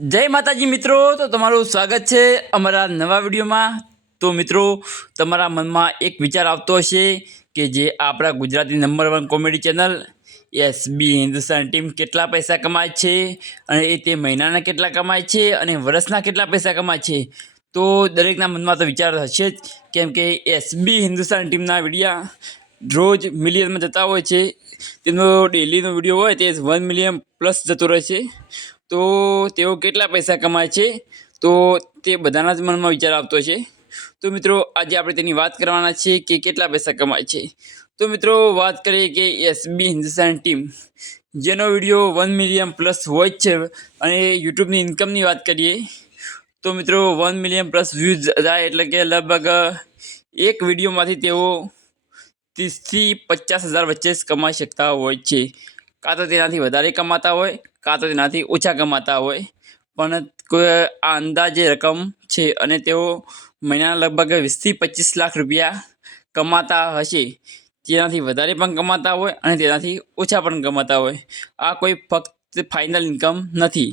जय माताजी मित्रों। तो तमाરું સ્વાગત છે અમારા નવા વિડીયોમાં। તો મિત્રો, તમારા મનમાં એક વિચાર આવતો હશે કે જે આપણા Gujarati number 1 comedy channel SB Hindustan team કેટલા પૈસા કમાય છે અને એ તે મહિનાના કેટલા કમાય છે અને વર્ષના કેટલા પૈસા કમાય છે। તો દરેકના મનમાં તો વિચાર હશે જ, કેમ કે એસબી હિન્દુસ્તાન ટીમના વિડીયા રોજ મિલિયનમાં જતા હોય છે। તેનો ડેલીનો વિડીયો હોય તે 1 મિલિયન પ્લસ જતો રહે છે। તો તેઓ કેટલા પૈસા કમાય છે, તો તે બધાના જ મનમાં વિચાર આવતો છે। તો મિત્રો, આજે આપણે તેની વાત કરવાના છીએ કે કેટલા પૈસા કમાય છે। તો મિત્રો, વાત કરીએ કે એસબી હિન્દુસ્તાન ટીમ જેનો વિડીયો 1 મિલિયન પ્લસ હોય જ છે, અને યુટ્યુબની ઇન્કમની વાત કરીએ તો મિત્રો 1 મિલિયન પ્લસ વ્યૂઝ જાય એટલે કે લગભગ એક વિડીયોમાંથી તેઓ 30થી 50,000 વચ્ચે જ કમાઈ શકતા હોય છે। કાં તો તેનાથી વધારે કમાતા હોય, કાં તો તેનાથી ઓછા કમાતા હોય, પણ કોઈ આ અંદાજે રકમ છે અને તેઓ મહિનાના લગભગ 20થી 25 લાખ રૂપિયા કમાતા હશે। તેનાથી વધારે પણ કમાતા હોય અને તેનાથી ઓછા પણ કમાતા હોય। આ કોઈ ફક્ત ફાઇનલ ઇન્કમ નથી।